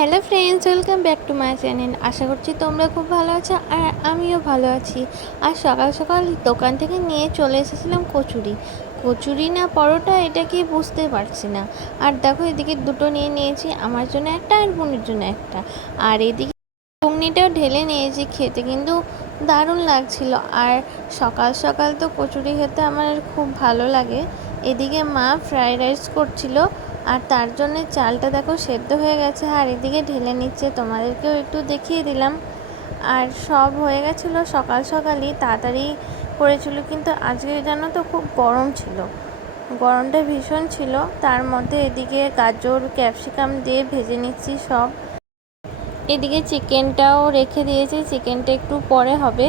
Hello friends, welcome back to my channel. আশা করছি তোমরা খুব ভালো আছো আর আমিও ভালো আছি। আর সকাল সকাল দোকান থেকে নিয়ে চলে এসেছিলাম কচুরি। কচুরি না পরোটা, এটা কি বুঝতে পারছি না। আর দেখো, এদিকে দুটো নিয়ে নিয়েছি, আমার জন্য একটা আর বোনের জন্য একটা। আর এদিকে ঘুগনিটাও ঢেলে নিয়েছি, খেতে কিন্তু দারুণ লাগছিল। আর সকাল সকাল তো কচুরি খেতে আমার খুব ভালো লাগে। এদিকে মা ফ্রাইড রাইস করছিল, আর তার জন্য চালটা দেখো সেদ্ধ হয়ে গেছে, আর এদিকে ঢেলে নিচ্ছে, তোমাদেরকেও একটু দেখিয়ে দিলাম। আর সব হয়ে গেছিলো সকাল সকালই, তাড়াতাড়ি করেছিল। কিন্তু আজকে জানো তো খুব গরম ছিল, গরমটা ভীষণ ছিল। তার মধ্যে এদিকে গাজর ক্যাপসিকাম দিয়ে ভেজে নিচ্ছি সব। এদিকে চিকেনটাও রেখে দিয়েছি, চিকেনটা একটু পরে হবে।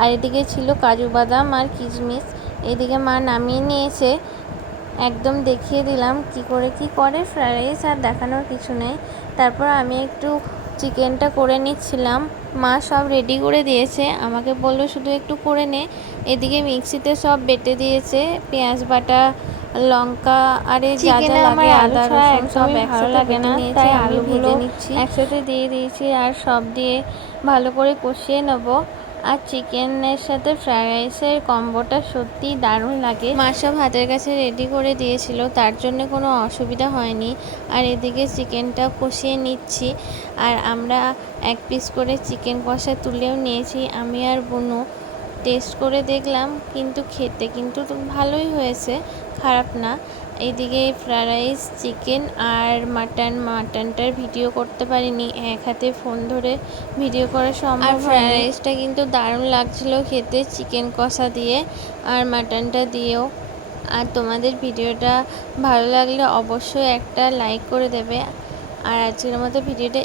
আর এদিকে ছিল কাজু বাদাম আর কিশমিশ, এদিকে মা নামিয়ে নিয়েছে। একদম দেখিয়ে দিলাম কি করে ফ্রাইড রাইস, আর দেখানোর কিছু নেই। তারপর আমি একটু চিকেনটা করে নিচ্ছিলাম, মা সব রেডি করে দিয়েছে, আমাকে বললো শুধু একটু করে নে। এদিকে মিক্সিতে সব বেটে দিয়েছে, পেঁয়াজ বাটা, লঙ্কা আর যা যা লাগে, আদা রসুন সব একসাথে বেটে নিয়েছি। তাই আমি ভেজে নিচ্ছি, একসাথে দিয়ে দিয়েছি, আর সব দিয়ে ভালো করে কষিয়ে নেবো। আর চিকেনের সাথে ফ্রাইড রাইসের কম্বোটা সত্যিই দারুণ লাগে। মা সব হাতের কাছে রেডি করে দিয়েছিল, তার জন্য কোনো অসুবিধা হয়নি। আর এদিকে চিকেনটা কষিয়ে নিচ্ছি, আর আমরা এক পিস করে চিকেন কষা তুলেও নিয়েছি, আমি আর বুনু। টেস্ট করে দেখলাম, কিন্তু খেতে কিন্তু ভালোই হয়েছে, খারাপ না। এইদিকে ফ্রাইড রাইস, চিকেন আর মাটনটার ভিডিও করতে পারিনি, এক হাতে ফোন ধরে ভিডিও করা সম্ভব হয়নি। ফ্রাইড রাইসটা কিন্তু দারুণ লাগছিল খেতে, চিকেন কষা দিয়ে আর মাটনটা দিয়েও। আর তোমাদের ভিডিওটা ভালো লাগলে অবশ্যই একটা লাইক করে দেবে। আর আজকের মতো ভিডিওটা